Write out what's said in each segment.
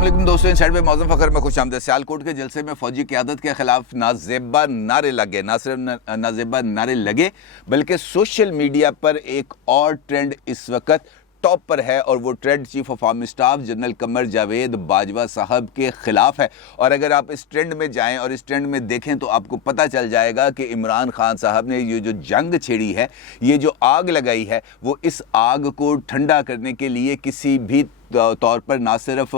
अस्सलाम वालेकुम दोस्तों, साइड पे मौज़म फ़खर में खुश आमदीद। सियालकोट के जलसे में फ़ौजी क़यादत के ख़िलाफ़ नाज़ेबा नारे लगे। ना सिर्फ नाज़ेबा नारे लगे बल्कि सोशल मीडिया पर एक और ट्रेंड इस वक्त टॉप पर है और वो trend chief of army staff general Qamar Javed Bajwa साहब के ख़िलाफ़ है। और अगर आप इस ट्रेंड में जाएं और इस ट्रेंड में देखें तो आपको पता चल जाएगा कि इमरान खान साहब ने ये जो जंग छेड़ी है, ये जो आग लगाई है, वो इस आग को ठंडा करने के लिए किसी भी तौर पर ना सिर्फ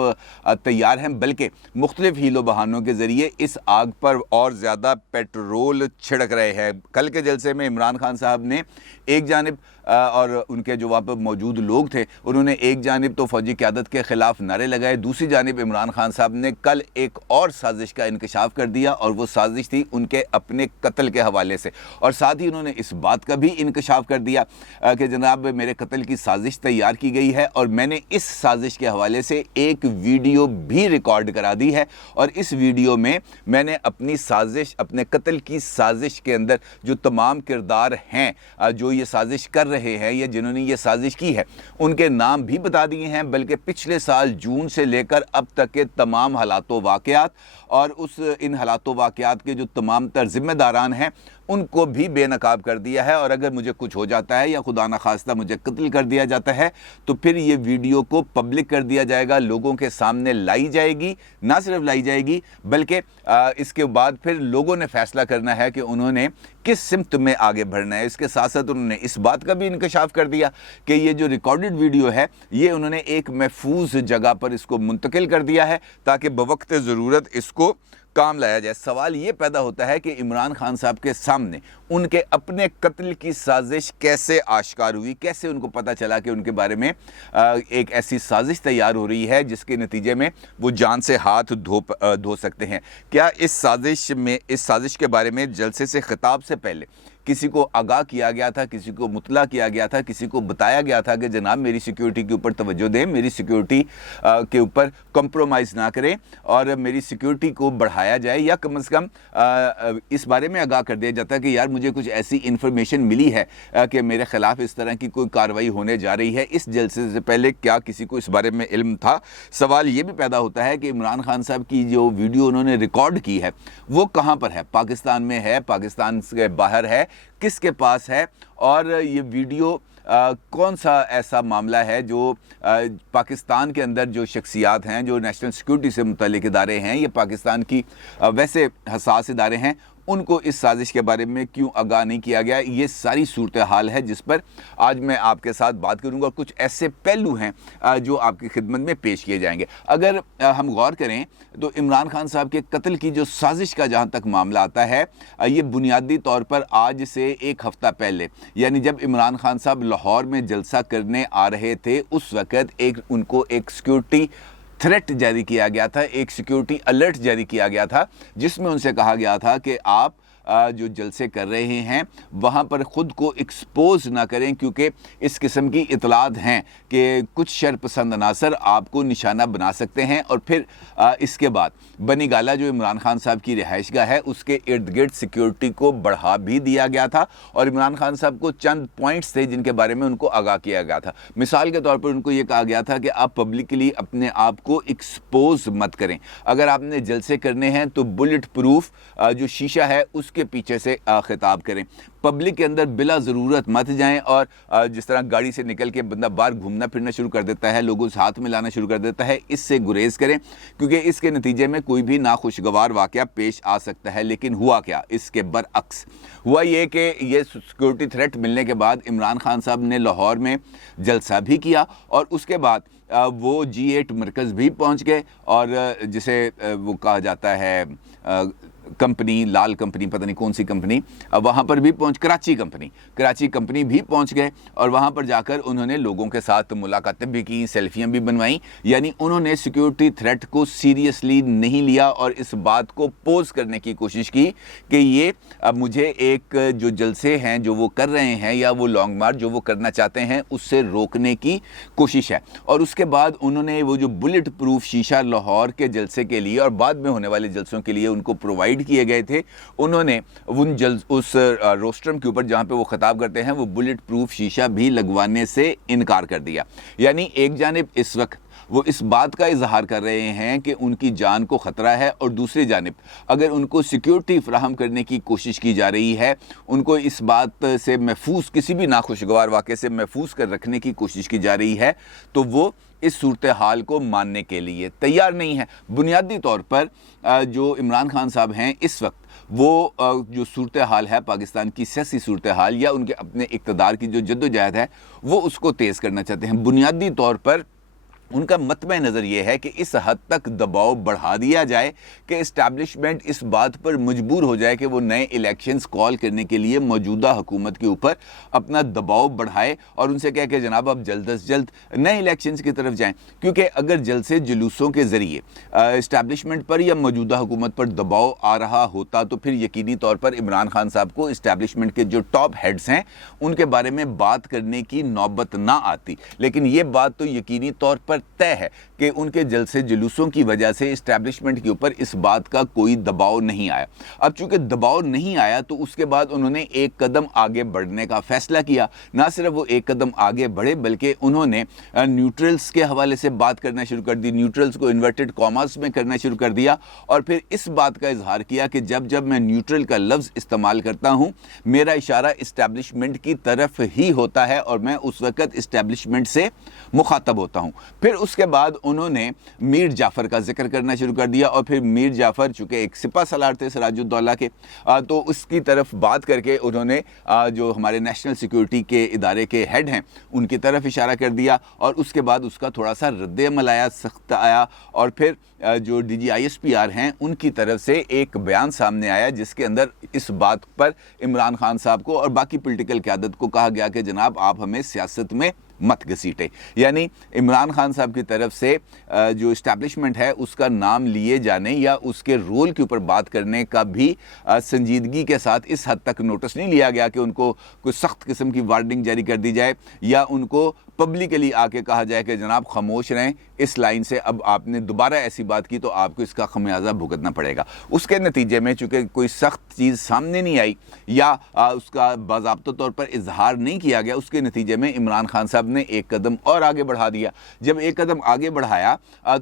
तैयार हैं बल्कि मुख्तलिफ हीलो बहानों के ज़रिए इस आग पर और ज़्यादा पेट्रोल छिड़क रहे हैं। कल के जलसे में इमरान खान साहब ने एक जानिब और उनके जो वहाँ पर मौजूद लोग थे, उन्होंने एक जानिब तो फ़ौजी क़यादत के ख़िलाफ़ नारे लगाए, दूसरी जानिब इमरान खान साहब ने कल एक और साजिश का इंकशाफ कर दिया और वो साजिश थी उनके अपने कत्ल के हवाले से। और साथ ही उन्होंने इस बात का भी इंकशाफ कर दिया कि जनाब मेरे कत्ल की साजिश तैयार की गई है और मैंने इस साजिश के हवाले से एक वीडियो भी रिकॉर्ड करा दी है और इस वीडियो में मैंने अपनी साजिश, अपने कत्ल की साजिश के अंदर जो तमाम किरदार हैं जो ये साजिश कर रहे हैं या जिन्होंने ये साजिश की है, उनके नाम भी बता दिए हैं, बल्कि पिछले साल जून से लेकर अब तक के तमाम हालात वाक़यात और इन हालात वाक़यात के जो तमाम तर ज़िम्मेदारान हैं उनको भी बेनकाब कर दिया है। और अगर मुझे कुछ हो जाता है या खुदा न खास्ता मुझे कत्ल कर दिया जाता है तो फिर ये वीडियो को पब्लिक कर दिया जाएगा, लोगों के सामने लाई जाएगी, ना सिर्फ लाई जाएगी बल्कि इसके बाद फिर लोगों ने फ़ैसला करना है कि उन्होंने किस सिमत में आगे बढ़ना है। इसके साथ साथ उन्होंने इस बात का भी इंकशाफ कर दिया कि ये जो रिकॉर्डेड वीडियो है ये उन्होंने एक महफूज जगह पर इसको मुंतकिल कर दिया है ताकि बवक्त ज़रूरत इसको काम लाया जाए। सवाल ये पैदा होता है कि इमरान खान साहब के सामने उनके अपने कत्ल की साजिश कैसे आश्कार हुई, कैसे उनको पता चला कि उनके बारे में एक ऐसी साजिश तैयार हो रही है जिसके नतीजे में वो जान से हाथ धो सकते हैं। क्या इस साजिश के बारे में जलसे से खिताब से पहले किसी को आगाह किया गया था, किसी को मुतला किया गया था, किसी को बताया गया था कि जनाब मेरी सिक्योरिटी के ऊपर तवज्जो दें, मेरी सिक्योरिटी के ऊपर कंप्रोमाइज़ ना करें और मेरी सिक्योरिटी को बढ़ाया जाए, या कम से कम इस बारे में आगाह कर दिया जाता है कि यार मुझे कुछ ऐसी इन्फॉर्मेशन मिली है कि मेरे ख़िलाफ़ इस तरह की कोई कार्रवाई होने जा रही है। इस जलसे से पहले क्या किसी को इस बारे में इल्म था? सवाल ये भी पैदा होता है कि इमरान खान साहब की जो वीडियो उन्होंने रिकॉर्ड की है वो कहाँ पर है? पाकिस्तान में है, पाकिस्तान से बाहर है, किसके पास है? और ये वीडियो कौन सा ऐसा मामला है जो पाकिस्तान के अंदर जो शख्सियात हैं, जो नेशनल सिक्योरिटी से मुतल्लिक इदारे हैं, ये पाकिस्तान की वैसे हसास इदारे हैं, उनको इस साजिश के बारे में क्यों आगाह नहीं किया गया? ये सारी सूरत हाल है जिस पर आज मैं आपके साथ बात करूंगा। कुछ ऐसे पहलू हैं जो आपकी खिदमत में पेश किए जाएंगे। अगर हम गौर करें तो इमरान खान साहब के कत्ल की जो साजिश का जहां तक मामला आता है, ये बुनियादी तौर पर आज से एक हफ़्ता पहले, यानी जब इमरान खान साहब लाहौर में जलसा करने आ रहे थे, उस वक़्त उनको एक सिक्योरिटी थ्रेट जारी किया गया था, एक सिक्योरिटी अलर्ट जारी किया गया था जिसमें उनसे कहा गया था कि आप जो जलसे कर रहे हैं वहाँ पर ख़ुद को एक्सपोज ना करें, क्योंकि इस किस्म की इतलात हैं कि कुछ शरपसंद अनासर आपको निशाना बना सकते हैं। और फिर इसके बाद बनी गाला जो इमरान खान साहब की रिहाइशगाह है उसके इर्द गिर्द सिक्योरिटी को बढ़ा भी दिया गया था और इमरान खान साहब को चंद पॉइंट्स थे जिनके बारे में उनको आगाह किया गया था। मिसाल के तौर पर उनको ये कहा गया था कि आप पब्लिकली अपने आप को एक्सपोज मत करें, अगर आपने जलसे करने हैं तो बुलेट प्रूफ जो शीशा है उसके पीछे से खिताब करें, पब्लिक के अंदर बिला ज़रूरत मत जाएं और जिस तरह गाड़ी से निकल के बंदा बाहर घूमना फिरना शुरू कर देता है, लोगों से हाथ मिलाना शुरू कर देता है, इससे गुरेज करें क्योंकि इसके नतीजे में कोई भी नाखुशगवार वाक़या पेश आ सकता है। लेकिन हुआ क्या? इसके बरअक्स हुआ ये कि ये सिक्योरिटी थ्रेट मिलने के बाद इमरान खान साहब ने लाहौर में जलसा भी किया और उसके बाद वो G8 मरकज़ भी पहुंच गए और जिसे वो कहा जाता है कंपनी, लाल कंपनी, पता नहीं कौन सी कंपनी, वहाँ पर भी कराची कंपनी भी पहुँच गए और वहाँ पर जाकर उन्होंने लोगों के साथ मुलाकातें भी की, सेल्फियाँ भी बनवाई। यानी उन्होंने सिक्योरिटी थ्रेट को सीरियसली नहीं लिया और इस बात को पोज करने की कोशिश की कि ये मुझे एक जो जलसे हैं जो वो कर रहे हैं या वो लॉन्ग मार्च जो वो करना चाहते हैं उससे रोकने की कोशिश है। और उसके बाद उन्होंने वो जो बुलेट प्रूफ शीशा लाहौर के जलसे के लिए और बाद में होने वाले जलसों के लिए उनको प्रोवाइड किए गए थे, उन्होंने उस रोस्ट्रम के ऊपर जहां पे वो खिताब करते हैं वो बुलेट प्रूफ शीशा भी लगवाने से इनकार कर दिया। यानी एक जानिब इस वक्त وہ اس بات کا اظہار کر رہے ہیں کہ ان کی جان کو خطرہ ہے، اور دوسری جانب اگر ان کو سیکیورٹی فراہم کرنے کی کوشش کی جا رہی ہے، ان کو اس بات سے محفوظ، کسی بھی ناخوشگوار واقعے سے محفوظ کر رکھنے کی کوشش کی جا رہی ہے، تو وہ اس صورتحال کو ماننے کے لیے تیار نہیں ہے۔ بنیادی طور پر جو عمران خان صاحب ہیں اس وقت، وہ جو صورتحال ہے پاکستان کی سیاسی صورتحال یا ان کے اپنے اقتدار کی جو جدوجہد ہے، وہ اس کو تیز کرنا چاہتے ہیں۔ بنیادی طور پر ان کا مطمع نظر یہ ہے کہ اس حد تک دباؤ بڑھا دیا جائے کہ اسٹیبلشمنٹ اس بات پر مجبور ہو جائے کہ وہ نئے الیکشنز کال کرنے کے لیے موجودہ حکومت کے اوپر اپنا دباؤ بڑھائے، اور ان سے کہے کہ جناب اب جلد از جلد نئے الیکشنز کی طرف جائیں، کیونکہ اگر جلسے جلوسوں کے ذریعے اسٹیبلشمنٹ پر یا موجودہ حکومت پر دباؤ آ رہا ہوتا تو پھر یقینی طور پر عمران خان صاحب کو اسٹیبلشمنٹ کے جو ٹاپ ہیڈز ہیں ان کے بارے میں بات کرنے کی نوبت نہ آتی۔ لیکن یہ بات تو یقینی طور پر طے ہے کہ ان کے جلسے جلوسوں کی وجہ سے اسٹیبلشمنٹ کے اوپر اس بات کا کوئی دباؤ نہیں آیا۔ اب چونکہ دباؤ نہیں آیا تو اس کے بعد انہوں نے ایک قدم آگے بڑھنے کا فیصلہ کیا۔ نہ صرف وہ ایک قدم آگے بڑھے بلکہ انہوں نے نیوٹرلز کے حوالے سے بات کرنا شروع کر دی، نیوٹرلز کو انورٹڈ کاماز میں کرنا شروع کر دیا، اور پھر اس بات کا اظہار کیا کہ جب جب میں نیوٹرل کا لفظ استعمال کرتا ہوں میرا اشارہ اسٹیبلشمنٹ کی طرف ہی ہوتا ہے اور میں اس وقت اسٹیبلشمنٹ سے مخاطب ہوتا ہوں۔ پھر اس کے بعد انہوں نے میر جعفر کا ذکر کرنا شروع کر دیا، اور پھر میر جعفر چونکہ ایک سپہ سالار تھے سراج الدولہ کے، تو اس کی طرف بات کر کے انہوں نے جو ہمارے نیشنل سیکیورٹی کے ادارے کے ہیڈ ہیں ان کی طرف اشارہ کر دیا، اور اس کے بعد اس کا تھوڑا سا رد عمل آیا، سخت آیا، اور پھر جو D G I S P R ہیں ان کی طرف سے ایک بیان سامنے آیا جس کے اندر اس بات پر عمران خان صاحب کو اور باقی پولیٹیکل قیادت کو کہا گیا کہ جناب آپ ہمیں سیاست میں مت گھسیٹے۔ یعنی عمران خان صاحب کی طرف سے جو اسٹیبلشمنٹ ہے اس کا نام لیے جانے یا اس کے رول کے اوپر بات کرنے کا بھی سنجیدگی کے ساتھ اس حد تک نوٹس نہیں لیا گیا کہ ان کو کوئی سخت قسم کی وارننگ جاری کر دی جائے یا ان کو پبلکلی آ کے کہا جائے کہ جناب خاموش رہیں، اس لائن سے اب آپ نے دوبارہ ایسی بات کی تو آپ کو اس کا خمیازہ بھگتنا پڑے گا۔ اس کے نتیجے میں چونکہ کوئی سخت چیز سامنے نہیں آئی یا اس کا باضابطہ طور پر اظہار نہیں کیا گیا، اس کے نتیجے میں عمران خان صاحب نے ایک قدم اور آگے بڑھا دیا۔ جب ایک قدم آگے بڑھایا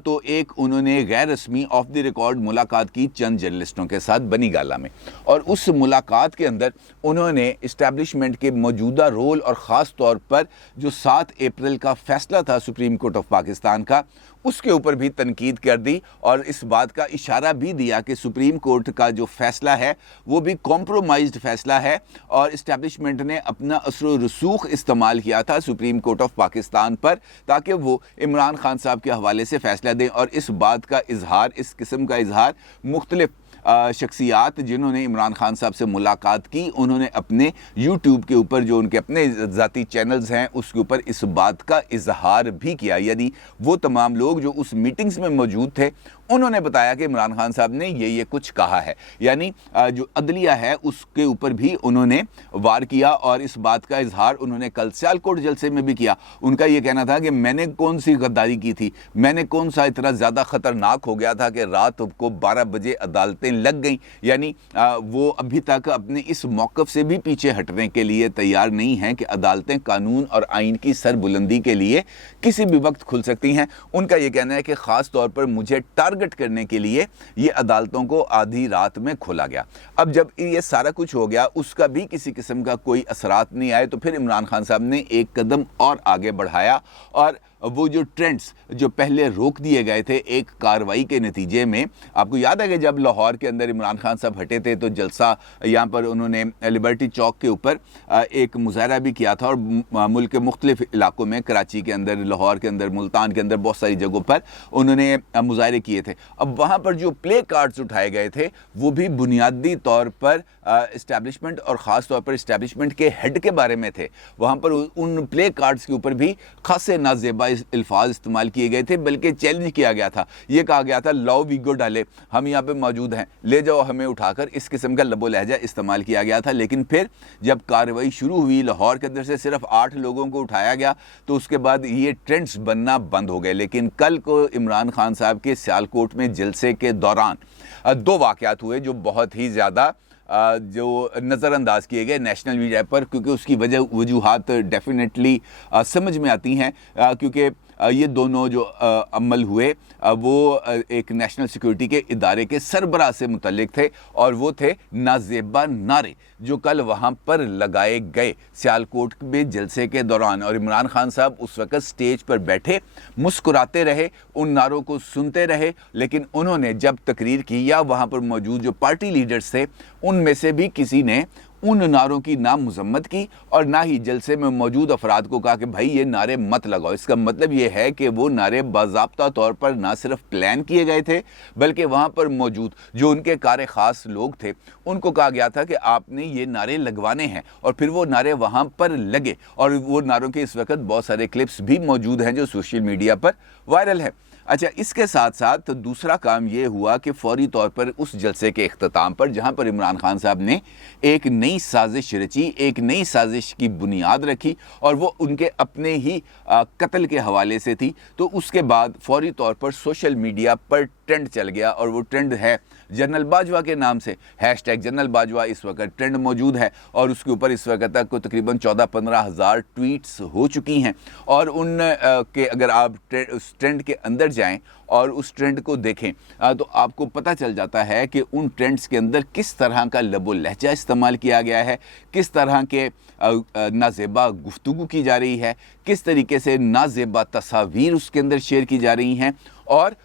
تو ایک انہوں نے غیر رسمی آف دی ریکارڈ ملاقات کی چند جرنلسٹوں کے ساتھ بنی گالہ میں، اور اس ملاقات کے اندر انہوں نے اسٹیبلشمنٹ کے موجودہ رول اور خاص طور پر جو 7 اپریل کا فیصلہ تھا سپریم کورٹ آف پاکستان کا اس کے اوپر بھی تنقید کر دی، اور اس بات کا اشارہ بھی دیا کہ سپریم کورٹ کا جو فیصلہ ہے وہ بھی کمپرومائزڈ فیصلہ ہے، اور اسٹیبلشمنٹ نے اپنا اثر و رسوخ استعمال کیا تھا سپریم کورٹ آف پاکستان پر تاکہ وہ عمران خان صاحب کے حوالے سے فیصلہ دیں۔ اور اس بات کا اظہار، اس قسم کا اظہار مختلف شخصیات جنہوں نے عمران خان صاحب سے ملاقات کی انہوں نے اپنے یوٹیوب کے اوپر جو ان کے اپنے ذاتی چینلز ہیں اس کے اوپر اس بات کا اظہار بھی کیا۔ یعنی وہ تمام لوگ جو اس میٹنگز میں موجود تھے انہوں نے بتایا کہ عمران خان صاحب نے یہ کچھ کہا ہے۔ یعنی جو عدلیہ ہے اس کے اوپر بھی انہوں نے وار کیا، اور اس بات کا اظہار انہوں نے کل سیالکوٹ جلسے میں بھی کیا۔ ان کا یہ کہنا تھا کہ میں نے کون سی غداری کی تھی، میں نے کون سا اتنا زیادہ خطرناک ہو گیا تھا کہ رات کو 12 بجے عدالتیں لگ گئیں۔ یعنی وہ ابھی تک اپنے اس موقف سے بھی پیچھے ہٹنے کے لیے تیار نہیں ہیں کہ عدالتیں قانون اور آئین کی سربلندی کے لیے کسی بھی وقت کھل سکتی ہیں۔ ان کا یہ کہنا ہے کہ خاص طور پر مجھے ٹارگٹ کرنے کے لیے یہ عدالتوں کو آدھی رات میں کھولا گیا۔ اب جب یہ سارا کچھ ہو گیا اس کا بھی کسی قسم کا کوئی اثرات نہیں آئے تو پھر عمران خان صاحب نے ایک قدم اور آگے بڑھایا، اور وہ جو ٹرینڈز جو پہلے روک دیے گئے تھے ایک کاروائی کے نتیجے میں، آپ کو یاد ہے کہ جب لاہور کے اندر عمران خان صاحب ہٹے تھے تو جلسہ یہاں پر انہوں نے لبرٹی چوک کے اوپر ایک مظاہرہ بھی کیا تھا، اور ملک کے مختلف علاقوں میں کراچی کے اندر، لاہور کے اندر، ملتان کے اندر بہت ساری جگہوں پر انہوں نے مظاہرے کیے تھے۔ اب وہاں پر جو پلے کارڈز اٹھائے گئے تھے وہ بھی بنیادی طور پر اسٹیبلشمنٹ اور خاص طور پر اسٹیبلشمنٹ کے ہیڈ کے بارے میں تھے۔ وہاں پر ان پلے کارڈز کے اوپر بھی خاصے نازیبا الفاظ استعمال کیے گئے تھے، بلکہ چیلنج کیا گیا تھا، یہ کہا گیا تھا لاؤ ویگو ڈالے، ہم یہاں پہ موجود ہیں، لے جاؤ ہمیں اٹھا کر، اس قسم کا لب و لہجہ استعمال کیا گیا تھا۔ لیکن پھر جب کارروائی شروع ہوئی لاہور کے اندر سے صرف 8 لوگوں کو اٹھایا گیا تو اس کے بعد یہ ٹرینڈز بننا بند ہو گئے۔ لیکن کل کو عمران خان صاحب کے سیالکوٹ میں جلسے کے دوران 2 واقعات ہوئے جو بہت ہی زیادہ جو نظر انداز کیے گئے نیشنل میڈیا پر، کیونکہ اس کی وجوہات ڈیفینیٹلی سمجھ میں آتی ہیں، کیونکہ ये दोनों जो अमल हुए वो एक नेशनल सिक्योरिटी के इदारे के सरबराह से मुतल्लिक थे, और वो थे नाजेबा नारे जो कल वहाँ पर लगाए गए सियालकोट में जलसे के दौरान। और इमरान खान साहब उस वक्त स्टेज पर बैठे मुस्कुराते रहे, उन नारों को सुनते रहे, लेकिन उन्होंने जब तकरीर की या वहाँ पर मौजूद जो पार्टी लीडर्स थे उनमें से भी किसी ने उन नारों की ना मजम्मत की और ना ही जलसे में मौजूद अफराद को कहा कि भाई ये नारे मत लगाओ। इसका मतलब ये है कि वो नारे बाज़ाब्ता तौर पर ना सिर्फ प्लान किए गए थे, बल्कि वहाँ पर मौजूद जो उनके कार ख़ास लोग थे उनको कहा गया था कि आपने ये नारे लगवाने हैं, और फिर वो नारे वहाँ पर लगे। और वो नारों के इस वक्त बहुत सारे क्लिप्स भी मौजूद हैं जो सोशल मीडिया पर वायरल है। अच्छा, इसके साथ साथ दूसरा काम ये हुआ कि फौरी तौर पर उस जलसे के इख्तिताम पर, जहाँ पर इमरान खान साहब ने एक नई साजिश रची, एक नई साजिश की बुनियाद रखी, और वो उनके अपने ही कत्ल के हवाले से थी, तो उसके बाद फौरी तौर पर सोशल मीडिया पर ट्रेंड चल गया, और वो ट्रेंड है जनरल बाजवा के नाम से। हैशटैग जनरल बाजवा इस वक्त ट्रेंड मौजूद है, और उसके ऊपर इस वक्त तक तकरीबन 14-15 हज़ार ट्वीट्स हो चुकी हैं। और उन के अगर आप उस ट्रेंड के अंदर जाएं और उस ट्रेंड को देखें तो आपको पता चल जाता है कि उन ट्रेंड्स के अंदर किस तरह का लबो लहजा इस्तेमाल किया गया है, किस तरह के नाजेबा गुफ्तगू की जा रही है, किस तरीके से नाजेबा तस्वीर उसके अंदर शेयर की जा रही हैं, और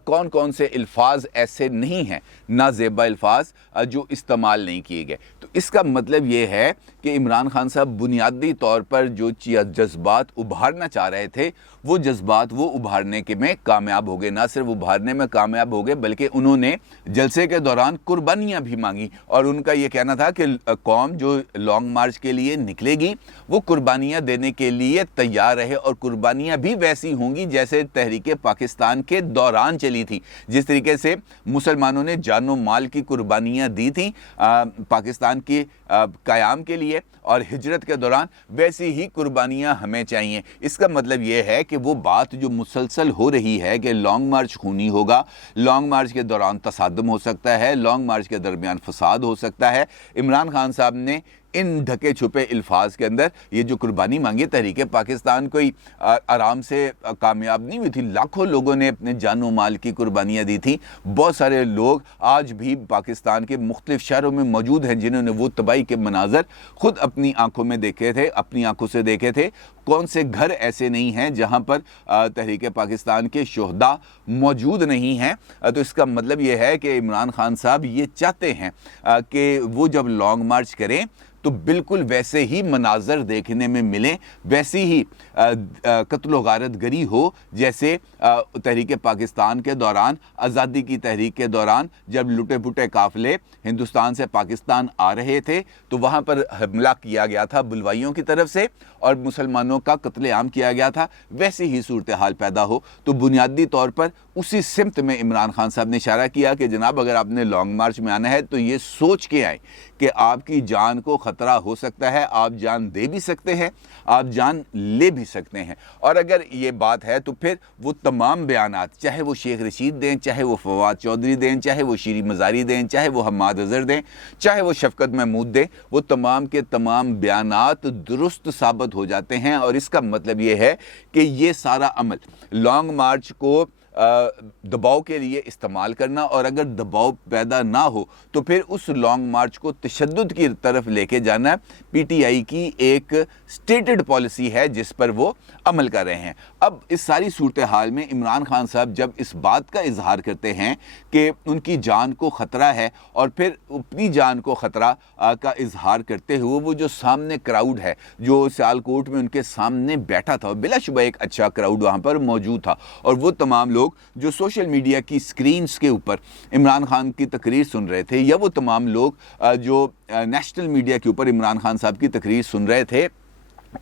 कौन कौन से अल्फाज ऐसे नहीं हैं, नाजेबा अल्फाज जो इस्तेमाल नहीं किए गए। तो इसका मतलब ये है कि इमरान खान साहब बुनियादी तौर पर जो जज्बात उभारना चाह रहे थे वो जज्बात वो उभारने के में कामयाब हो गए। ना सिर्फ उभारने में कामयाब हो गए बल्कि उन्होंने जलसे के दौरान कुर्बानियाँ भी मांगी, और उनका ये कहना था कि कौम जो लॉन्ग मार्च के लिए निकलेगी वो कुर्बानियाँ देने के लिए तैयार रहे, और कुर्बानियाँ भी वैसी होंगी जैसे तहरीक पाकिस्तान के दौरान चली थी। जिस तरीके से मुसलमानों ने जानो माल की कुर्बानियाँ दी थी पाकिस्तान के क़याम के लिए और हिजरत के दौरान, वैसी ही कुर्बानियाँ हमें चाहिए। इसका मतलब ये है कि वो बात जो मुसलसल हो रही है कि लॉन्ग मार्च खूनी होगा, लॉन्ग मार्च के दौरान तसादम हो सकता है, लॉन्ग मार्च के दरमियान फसाद हो सकता है, इमरान खान साहब ने इन ढके छुपे अल्फाज के अंदर ये जो कुर्बानी मांगी, तहरीक पाकिस्तान कोई आराम से कामयाब नहीं हुई थी। लाखों लोगों ने अपने जानो माल की कुर्बानियाँ दी थी। बहुत सारे लोग आज भी पाकिस्तान के मुख्तलिफ शहरों में मौजूद हैं जिन्होंने वो तबाही के मनाजर खुद अपनी आंखों में देखे थे, अपनी आंखों से देखे थे। कौन से घर ऐसे नहीं हैं जहाँ पर तहरीक पाकिस्तान के शोहदा मौजूद नहीं हैं। तो इसका मतलब ये है कि इमरान खान साहब ये चाहते हैं कि वो जब लॉन्ग मार्च करें तो बिल्कुल वैसे ही मनाजर देखने में मिलें, वैसी ही कत्ल गारत गरी हो जैसे तहरीक पाकिस्तान के दौरान, आज़ादी की तहरीक के दौरान जब लुटे पुटे काफ़िले हिंदुस्तान से पाकिस्तान आ रहे थे तो वहाँ पर हमला किया गया था बुलवाइयों की तरफ से और मुसलमानों का कत्लेआम किया गया था, वैसी ही सूरत हाल पैदा हो। तो बुनियादी तौर पर उसी सिमत में इमरान खान साहब ने इशारा किया कि जनाब अगर आपने लॉन्ग मार्च में आना है तो ये सोच के आए कि आपकी जान को ख़तरा हो सकता है, आप जान दे भी सकते हैं, आप जान ले भी सकते हैं। और अगर ये बात है तो फिर वो तमाम बयानात, चाहे वो शेख रशीद दें, चाहे वो फवाद चौधरी दें, चाहे वो शीरी मज़ारी दें, चाहे वो हम्माद अज़हर दें, चाहे वो शफ़कत महमूद दें, वो तमाम के तमाम बयानात दुरुस्त साबित हो जाते हैं। और इसका मतलब ये है कि ये सारा अमल लॉन्ग मार्च को दबाव के लिए इस्तेमाल करना, और अगर दबाव पैदा ना हो तो फिर उस लॉन्ग मार्च को तशद्दुद की तरफ लेके जाना पीटीआई की एक स्टेटेड पॉलिसी है जिस पर वो अमल कर रहे हैं। अब इस सारी सूरत हाल में इमरान खान साहब जब इस बात का इजहार करते हैं कि उनकी जान को ख़तरा है और फिर अपनी जान को ख़तरा का इजहार करते हुए वो जो सामने क्राउड है जो सियालकोट में उनके सामने बैठा था, बिलाशुबा एक अच्छा क्राउड वहाँ पर मौजूद था, और वो तमाम लोग जो सोशल मीडिया की स्क्रीन्स के ऊपर इमरान खान की तकरीर सुन रहे थे, या वो तमाम लोग जो नेशनल मीडिया के ऊपर इमरान खान साहब की तकरीर सुन रहे थे,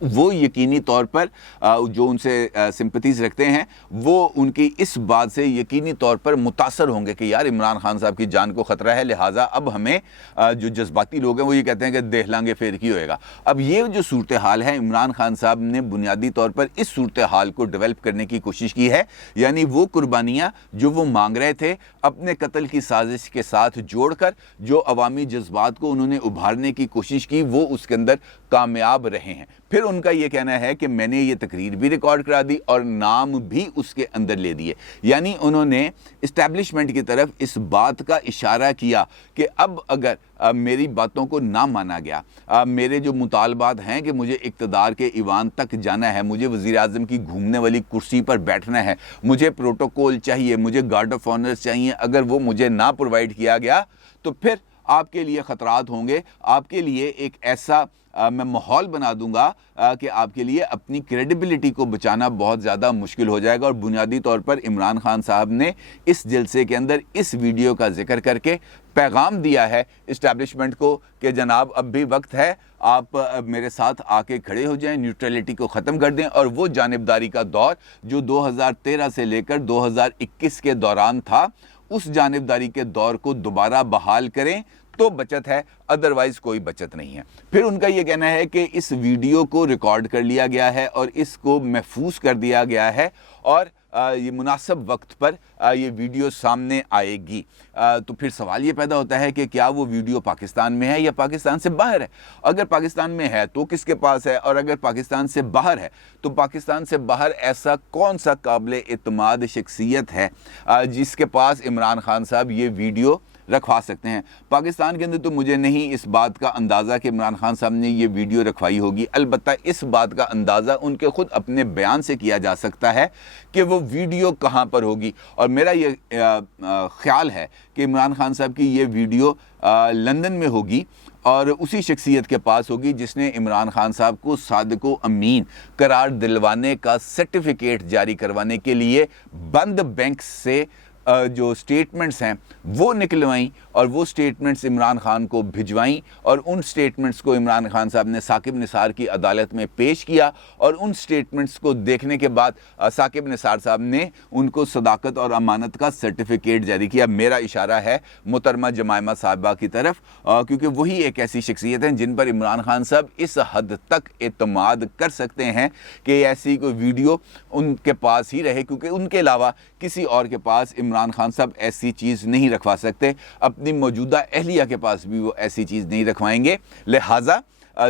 वो यकीनी तौर पर जो उनसे सिंपैथीज़ रखते हैं वो उनकी इस बात से यकीनी तौर पर मुतासर होंगे कि यार इमरान खान साहब की जान को ख़तरा है, लिहाजा अब हमें जो जज्बाती लोग हैं वो ये कहते हैं कि देख लांगे फिर की होएगा। अब ये जो सूरत हाल है, इमरान खान साहब ने बुनियादी तौर पर इस सूरत हाल को डेवलप करने की कोशिश की है, यानी वो कुर्बानियाँ जो वो मांग रहे थे अपने कत्ल की साजिश के साथ जोड़कर जो अवामी जज्बात को उन्होंने उभारने की कोशिश की वो उसके अंदर कामयाब रहे हैं। फिर پھر ان کا یہ کہنا ہے کہ میں نے یہ تقریر بھی ریکارڈ کرا دی اور نام بھی اس کے اندر لے دیے، یعنی انہوں نے اسٹیبلشمنٹ کی طرف اس بات کا اشارہ کیا کہ اب اگر میری باتوں کو نہ مانا گیا، میرے جو مطالبات ہیں کہ مجھے اقتدار کے ایوان تک جانا ہے، مجھے وزیر اعظم کی گھومنے والی کرسی پر بیٹھنا ہے، مجھے پروٹوکول چاہیے، مجھے گارڈ آف آنرز چاہیے، اگر وہ مجھے نہ پرووائڈ کیا گیا تو پھر آپ کے لیے خطرات ہوں گے، آپ کے لیے ایک ایسا میں ماحول بنا دوں گا کہ آپ کے لیے اپنی کریڈیبلٹی کو بچانا بہت زیادہ مشکل ہو جائے گا۔ اور بنیادی طور پر عمران خان صاحب نے اس جلسے کے اندر اس ویڈیو کا ذکر کر کے پیغام دیا ہے اسٹیبلشمنٹ کو کہ جناب اب بھی وقت ہے، آپ میرے ساتھ آ کے کھڑے ہو جائیں، نیوٹرلٹی کو ختم کر دیں اور وہ جانبداری کا دور جو 2013 سے لے کر 2021 کے دوران تھا، اس جانبداری کے دور کو دوبارہ بحال کریں تو بچت ہے، ادروائز کوئی بچت نہیں ہے۔ پھر ان کا یہ کہنا ہے کہ اس ویڈیو کو ریکارڈ کر لیا گیا ہے اور اس کو محفوظ کر دیا گیا ہے اور یہ مناسب وقت پر یہ ویڈیو سامنے آئے گی۔ تو پھر سوال یہ پیدا ہوتا ہے کہ کیا وہ ویڈیو پاکستان میں ہے یا پاکستان سے باہر ہے؟ اگر پاکستان میں ہے تو کس کے پاس ہے، اور اگر پاکستان سے باہر ہے تو پاکستان سے باہر ایسا کون سا قابل اعتماد شخصیت ہے جس کے پاس عمران خان صاحب یہ ویڈیو رکھوا سکتے ہیں؟ پاکستان کے اندر تو مجھے نہیں اس بات کا اندازہ کہ عمران خان صاحب نے یہ ویڈیو رکھوائی ہوگی، البتہ اس بات کا اندازہ ان کے خود اپنے بیان سے کیا جا سکتا ہے کہ وہ ویڈیو کہاں پر ہوگی۔ اور میرا یہ خیال ہے کہ عمران خان صاحب کی یہ ویڈیو لندن میں ہوگی اور اسی شخصیت کے پاس ہوگی جس نے عمران خان صاحب کو صادق و امین قرار دلوانے کا سرٹیفکیٹ جاری کروانے کے لیے بند بینک سے جو سٹیٹمنٹس ہیں وہ نکلوائیں اور وہ سٹیٹمنٹس عمران خان کو بھجوائیں اور ان سٹیٹمنٹس کو عمران خان صاحب نے ثاقب نثار کی عدالت میں پیش کیا اور ان سٹیٹمنٹس کو دیکھنے کے بعد ثاقب نثار صاحب نے ان کو صداقت اور امانت کا سرٹیفکیٹ جاری کیا۔ میرا اشارہ ہے محترمہ جمائمہ صاحبہ کی طرف، کیونکہ وہی ایک ایسی شخصیت ہیں جن پر عمران خان صاحب اس حد تک اعتماد کر سکتے ہیں کہ ایسی کوئی ویڈیو ان کے پاس ہی رہے، کیونکہ ان کے علاوہ کسی اور کے پاس عمران خان صاحب ایسی چیز نہیں رکھوا سکتے، اپنی موجودہ اہلیہ کے پاس بھی وہ ایسی چیز نہیں رکھوائیں گے۔ لہٰذا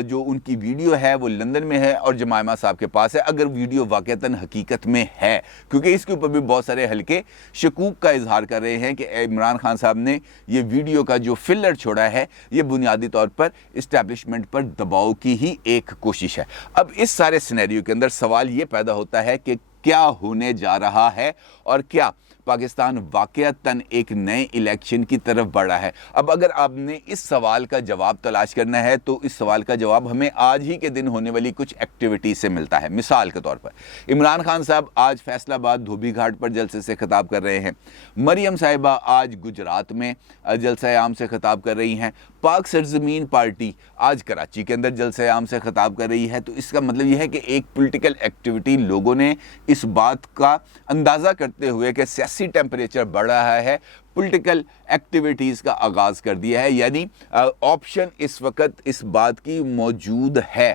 جو ان کی ویڈیو ہے وہ لندن میں ہے اور جمائمہ صاحب کے پاس ہے، اگر ویڈیو واقعتاً حقیقت میں ہے، کیونکہ اس کے اوپر بھی بہت سارے ہلکے شکوک کا اظہار کر رہے ہیں کہ عمران خان صاحب نے یہ ویڈیو کا جو فلر چھوڑا ہے یہ بنیادی طور پر اسٹیبلشمنٹ پر دباؤ کی ہی ایک کوشش ہے۔ اب اس سارے سینیریو کے اندر سوال یہ پیدا ہوتا ہے کہ کیا ہونے جا رہا ہے اور کیا پاکستان واقعتاً ایک نئے الیکشن کی طرف بڑھ رہا ہے؟ اب اگر آپ نے اس سوال کا جواب تلاش کرنا ہے تو اس سوال کا جواب ہمیں آج ہی کے دن ہونے والی کچھ ایکٹیویٹی سے ملتا ہے۔ مثال کے طور پر عمران خان صاحب آج فیصل آباد دھوبی گھاٹ پر جلسے سے خطاب کر رہے ہیں، مریم صاحبہ آج گجرات میں جلسہ عام سے خطاب کر رہی ہیں، پاک سرزمین پارٹی آج کراچی کے اندر جلسہ عام سے خطاب کر رہی ہے۔ تو اس کا مطلب یہ ہے کہ ایک پولیٹیکل ایکٹیویٹی لوگوں نے اس بات کا اندازہ کرتے ہوئے کہ سیاسی ٹیمپریچر بڑھ رہا ہے، پولیٹیکل ایکٹیویٹیز کا آغاز کر دیا ہے، یعنی آپشن اس وقت اس بات کی موجود ہے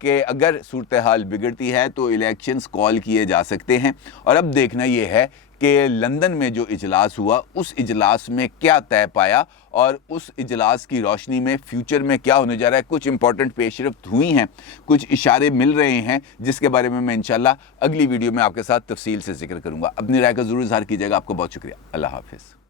کہ اگر صورتحال بگڑتی ہے تو الیکشنز کال کیے جا سکتے ہیں۔ اور اب دیکھنا یہ ہے کہ لندن میں جو اجلاس ہوا اس اجلاس میں کیا طے پایا اور اس اجلاس کی روشنی میں فیوچر میں کیا ہونے جا رہا ہے۔ کچھ امپورٹنٹ پیش رفت ہوئی ہیں، کچھ اشارے مل رہے ہیں جس کے بارے میں انشاءاللہ اگلی ویڈیو میں آپ کے ساتھ تفصیل سے ذکر کروں گا۔ اپنی رائے کا ضرور اظہار کیجیے گا۔ آپ کو بہت شکریہ۔ اللہ حافظ۔